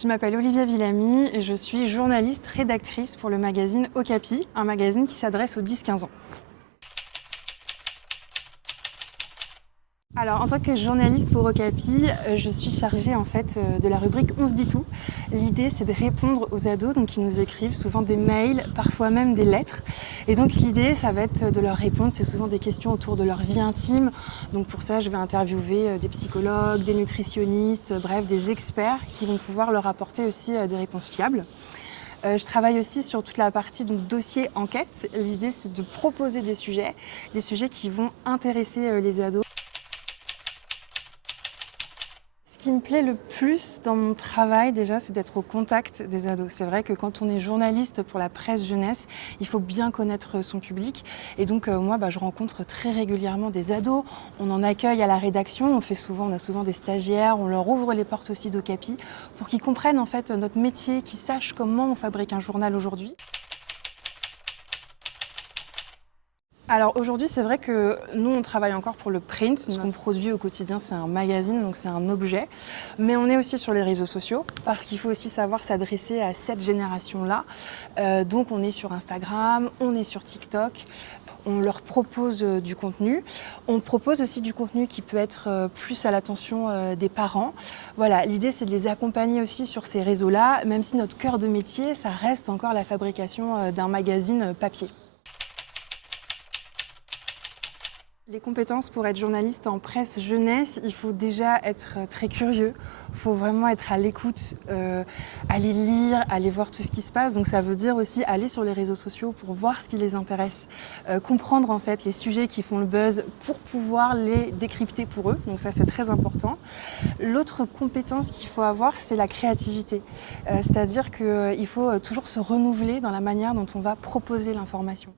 Je m'appelle Olivia Villamy et je suis journaliste rédactrice pour le magazine Okapi, un magazine qui s'adresse aux 10-15 ans. Alors, en tant que journaliste pour Okapi, je suis chargée de la rubrique On se dit tout. L'idée, c'est de répondre aux ados qui nous écrivent souvent des mails, parfois même des lettres. Et donc l'idée, ça va être de leur répondre. C'est souvent des questions autour de leur vie intime. Donc pour ça, je vais interviewer des psychologues, des nutritionnistes, bref, des experts qui vont pouvoir leur apporter aussi des réponses fiables. Je travaille aussi sur toute la partie dossier enquête. L'idée, c'est de proposer des sujets qui vont intéresser les ados. Ce qui me plaît le plus dans mon travail, déjà, c'est d'être au contact des ados. C'est vrai que quand on est journaliste pour la presse jeunesse, il faut bien connaître son public. Et donc, moi, je rencontre très régulièrement des ados. On en accueille à la rédaction. On a souvent des stagiaires. On leur ouvre les portes aussi d'Okapi pour qu'ils comprennent en fait notre métier, qu'ils sachent comment on fabrique un journal aujourd'hui. Alors aujourd'hui, c'est vrai que nous, on travaille encore pour le print. Ce qu'on produit au quotidien, c'est un magazine, donc c'est un objet. Mais on est aussi sur les réseaux sociaux parce qu'il faut aussi savoir s'adresser à cette génération-là. Donc on est sur Instagram, on est sur TikTok. On leur propose du contenu. On propose aussi du contenu qui peut être plus à l'attention des parents. Voilà, l'idée, c'est de les accompagner aussi sur ces réseaux-là, même si notre cœur de métier, ça reste encore la fabrication d'un magazine papier. Les compétences pour être journaliste en presse jeunesse, il faut déjà être très curieux, il faut vraiment être à l'écoute, aller lire, aller voir tout ce qui se passe. Donc ça veut dire aussi aller sur les réseaux sociaux pour voir ce qui les intéresse, comprendre en fait les sujets qui font le buzz pour pouvoir les décrypter pour eux. Donc ça, c'est très important. L'autre compétence qu'il faut avoir, c'est la créativité. C'est-à-dire qu'il faut toujours se renouveler dans la manière dont on va proposer l'information.